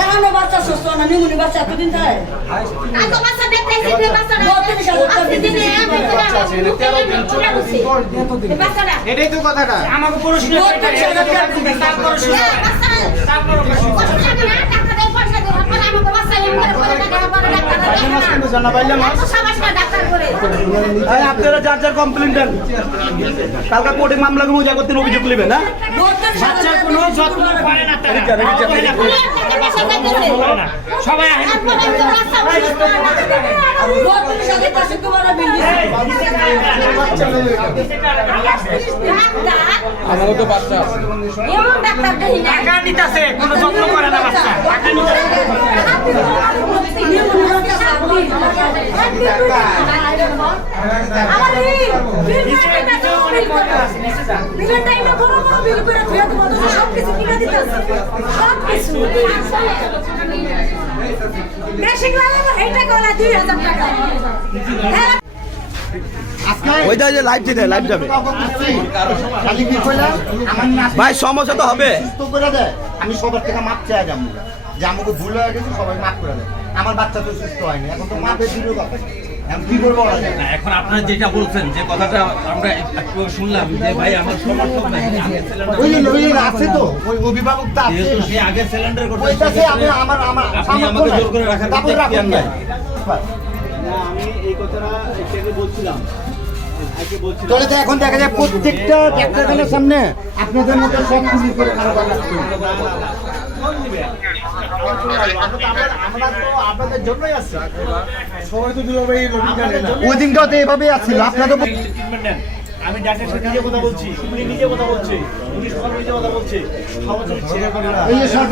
এখনও বাচ্চা সুস্থ না নিমুনি বাচ্চা এতদিন থাকে। এটাই তো কথাটা। আমাকে হাজার টাকা দিবে, তারপরে শুরু হয়। আপনারা যার যার কমপ্লেন দেন কালকে কোর্টে মামলা মজা করতে অভিযোগ নেবেন বাচ্চার কোনো যত্ন করে। করে না। সবাই। আমারও তো বাচ্চা আছে টাকা নিতেছে কোনো যত্ন করে না বাচ্চা টাকা নিতেছে নিমুনি বাচ্চা সামনে। বিলের টাইমে বড় বড় বিল করে ধুয়ে দেবো তো সব কিছু কিনে দিতে সব কিছু বেশি লাগে এইটা কলা দুই হাজার টাকা হ্যাঁ ওইটা যে লাইভ দিতে লাইভ যাবে খালি কি কইলাম আমার নাচ ভাই সমস্যা তো হবে। সুস্থ করে দেয় আমি সবার থেকে মাপ চাই যাব যে আমাকে ভুল হয়ে গেছে সবাই মাপ করে দেয়। আমার বাচ্চা তো সুস্থ হয়নি এখন তো মাপের দিলেও কথা এখন না। না, আপনারা যেটা বলছেন যে কথাটা আমরা একটু শুনলাম যে ভাই আমার সমর্থক নাই। আছে তো ওই অভিভাবক তো আছে। সে আগে সিলিন্ডার করতে আমি আমার আমার আপনি আমাকে জোর করে রাখার রাখুন। নাই। আমি এই কথাটা একটু বলছিলাম। তাহলে তো এখন দেখা যায় প্রত্যেকটা ডাক্তারখানার সামনে আপনাদের মতো সব কিছু করে কারও। ওই তো এভাবেই আছিল আপনার আমি ডাক্তার সাথে নিজে কথা বলছি উনি নিজে কথা বলছে উনি সকালে নিজে কথা বলছে। সবার এই যে সব